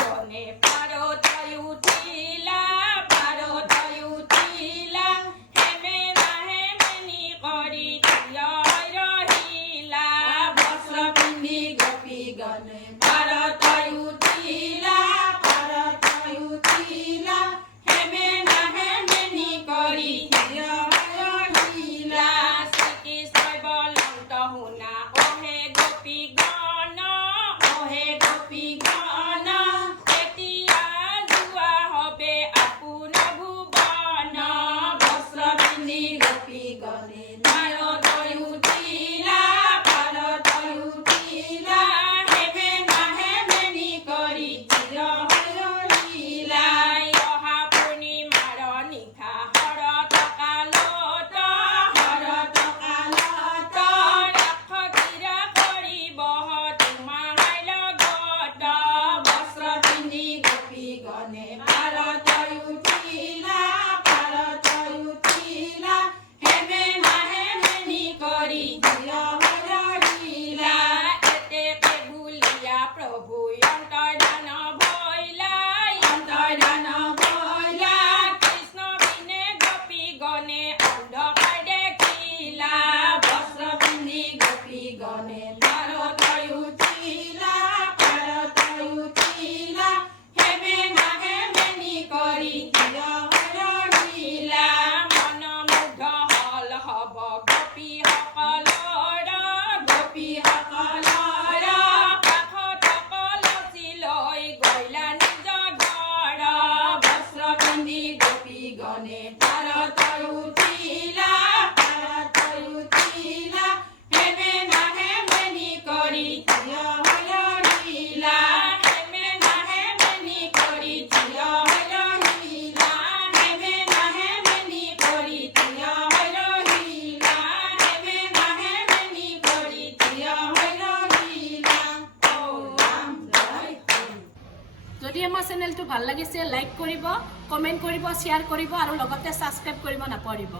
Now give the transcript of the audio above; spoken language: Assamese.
গনে পারতই উঠিলা পারতই উঠিলা হেমে নাহে মেনি করি থিয় রহিলা বস্ত্র পিন্ধি গোপী গনে পারতই উঠিলা পারতই উঠিলা হেমে নাহে মেনি করি থিয় রহিলা শ্রীকৃষ্ণই বলন্ত শুনা ওহে গোপী গণ ওহে গোপী গণ এতিয়া যোৱা হবে আপোন ভুৱন বস্ত্ৰ পিন্ধি গোপী গণে পাৰতই উঠিলা পাৰতই উঠিলা হেমে নাহে মেনি কৰি থিয় ৰহিলা অহা পূৰ্ণিমাৰ নিশা শৰৎ কালত ৰাক্ষসীৰা কৰিব তোমাৰ লগত বস্ত্ৰ পিন্ধি গোপী গণে পাৰতই উঠিলা পাৰতই উঠিলা হেমে নাহে মেনি কৰি থিয় ৰহিলা এতেকে বুলিয়া প্ৰভু অন্তৰ্ধান ভৈলা কৃষ্ণ বিনে গোপী গণে অন্ধকাৰ দেখিলা বস্ত্ৰ পিন্ধি গোপী গণে পাৰতই উঠিলা পাৰতই উঠিলা হেমে নাহে মেনি কৰি থিয় ৰহিলা মনমুগ্ধ হল হব গোপীসকলৰ কাষত কলচি লৈ গইলা নিজ ঘৰ বস্ত্ৰ পিন্ধি গোপী গণে পাৰতই উঠিলা পাৰতই উঠিলা হেমে নাহে মেনি কৰি থিয় ৰহিলা হেমে নাহে মেনি কৰি থিয় ৰহিলা হেমে নাহে মেনি কৰি থিয় ৰহিলা হেমে নাহে মেনি কৰি থিয় ৰহিলা ও ৰাম জয় হৰি। যদি আমাৰ চেনেলটো ভাল লাগিছে লাইক কৰিব, কমেণ্ট কৰিব, শ্বেয়াৰ কৰিব আৰু লগতে ছাবস্ক্ৰাইব কৰিব নাপাহৰিব।